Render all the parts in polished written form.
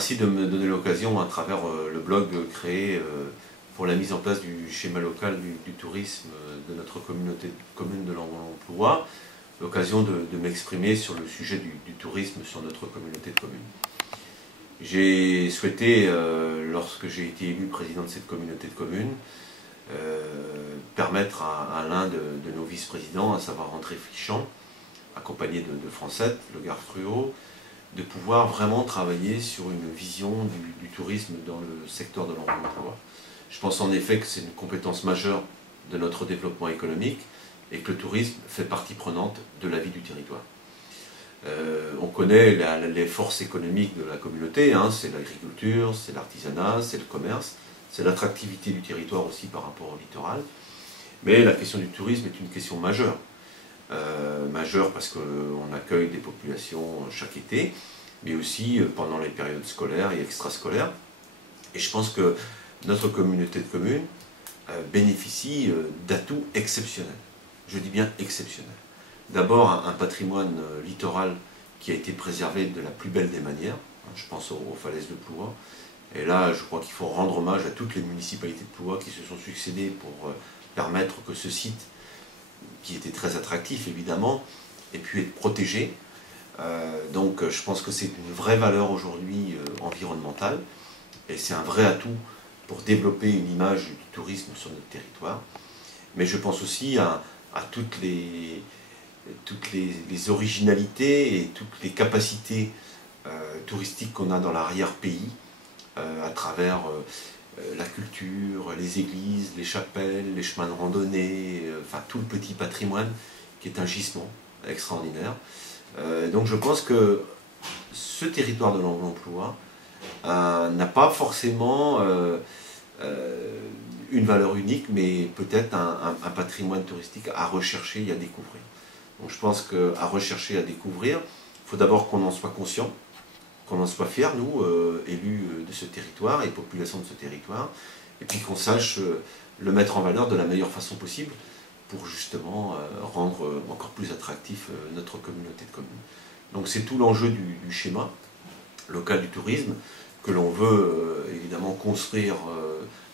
merci de me donner l'occasion, à travers le blog créé pour la mise en place du schéma local du tourisme de notre communauté commune de l'emploi, l'occasion de m'exprimer sur le sujet du tourisme sur notre communauté de communes. J'ai souhaité, lorsque j'ai été élu président de cette communauté de communes, permettre à l'un de nos vice-présidents, à savoir André Fichant, accompagné de Francette, le Gare Fruot, de pouvoir vraiment travailler sur une vision du tourisme dans le secteur de l'emploi. Je pense en effet que c'est une compétence majeure de notre développement économique et que le tourisme fait partie prenante de la vie du territoire. On connaît les forces économiques de la communauté, hein, c'est l'agriculture, c'est l'artisanat, c'est le commerce, c'est l'attractivité du territoire aussi par rapport au littoral. Mais la question du tourisme est une question majeure. Majeure parce qu'on accueille des populations chaque été, mais aussi pendant les périodes scolaires et extrascolaires. Et je pense que notre communauté de communes bénéficie d'atouts exceptionnels. Je dis bien exceptionnels. D'abord, un patrimoine littoral qui a été préservé de la plus belle des manières. Je pense aux falaises de Plouha. Et là, je crois qu'il faut rendre hommage à toutes les municipalités de Plouha qui se sont succédées pour permettre que ce site, qui était très attractif évidemment, ait pu être protégé. Donc je pense que c'est une vraie valeur aujourd'hui environnementale, et c'est un vrai atout pour développer une image du tourisme sur notre territoire. Mais je pense aussi à toutes les originalités et toutes les capacités touristiques qu'on a dans l'arrière-pays, à travers la culture, les églises, les chapelles, les chemins de randonnée, enfin tout le petit patrimoine qui est un gisement extraordinaire. Donc je pense que ce territoire de l'emploi n'a pas forcément une valeur unique, mais peut-être un patrimoine touristique à rechercher et à découvrir. Donc je pense qu'à rechercher et à découvrir, il faut d'abord qu'on en soit conscient, qu'on en soit fiers, nous, élus de ce territoire et population de ce territoire, et puis qu'on sache le mettre en valeur de la meilleure façon possible pour justement rendre encore plus attractif notre communauté de communes. Donc c'est tout l'enjeu du schéma local du tourisme que l'on veut évidemment construire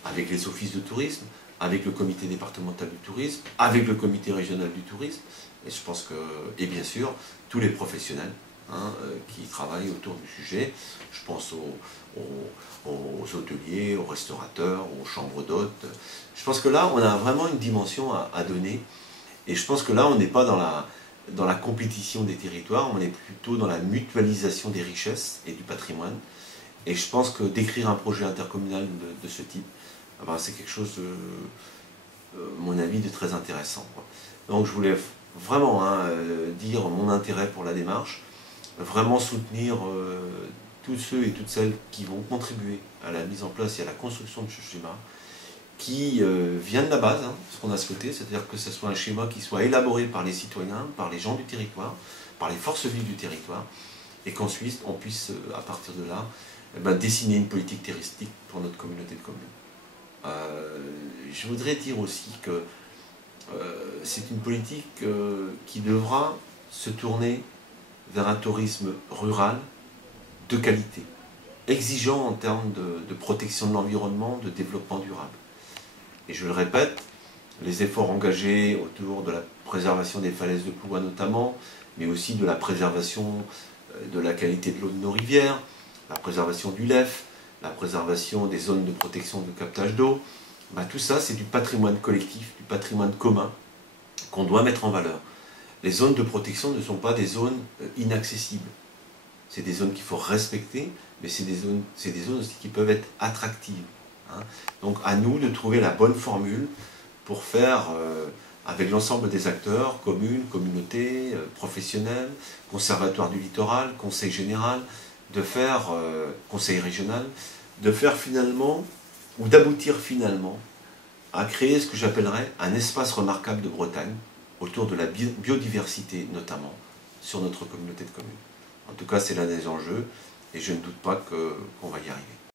avec les offices de tourisme, avec le comité départemental du tourisme, avec le comité régional du tourisme, et je pense que, et bien sûr, tous les professionnels qui travaillent autour du sujet. Je pense aux hôteliers, aux restaurateurs, aux chambres d'hôtes. Je pense que là, on a vraiment une dimension à donner. Et je pense que là, on n'est pas dans la compétition des territoires, on est plutôt dans la mutualisation des richesses et du patrimoine. Et je pense que d'écrire un projet intercommunal de ce type, c'est quelque chose, à mon avis, de très intéressant. Donc je voulais vraiment dire mon intérêt pour la démarche, vraiment soutenir tous ceux et toutes celles qui vont contribuer à la mise en place et à la construction de ce schéma, qui vient de la base, ce qu'on a souhaité, c'est-à-dire que ce soit un schéma qui soit élaboré par les citoyens, par les gens du territoire, par les forces vives du territoire, et qu'ensuite on puisse, à partir de là, dessiner une politique touristique pour notre communauté de communes. Je voudrais dire aussi que c'est une politique qui devra se tourner vers un tourisme rural de qualité, exigeant en termes de protection de l'environnement, de développement durable. Et je le répète, les efforts engagés autour de la préservation des falaises de Plouha notamment, mais aussi de la préservation de la qualité de l'eau de nos rivières, la préservation du LEF, la préservation des zones de protection de captage d'eau, tout ça c'est du patrimoine collectif, du patrimoine commun qu'on doit mettre en valeur. Les zones de protection ne sont pas des zones inaccessibles. C'est des zones qu'il faut respecter, mais c'est des zones aussi qui peuvent être attractives. Donc à nous de trouver la bonne formule pour faire, avec l'ensemble des acteurs, communes, communautés, professionnels, conservatoire du littoral, conseil général, de faire, conseil régional, de faire finalement, ou d'aboutir finalement, à créer ce que j'appellerais un espace remarquable de Bretagne, autour de la biodiversité notamment, sur notre communauté de communes. En tout cas, c'est l'un des enjeux, et je ne doute pas qu'on va y arriver.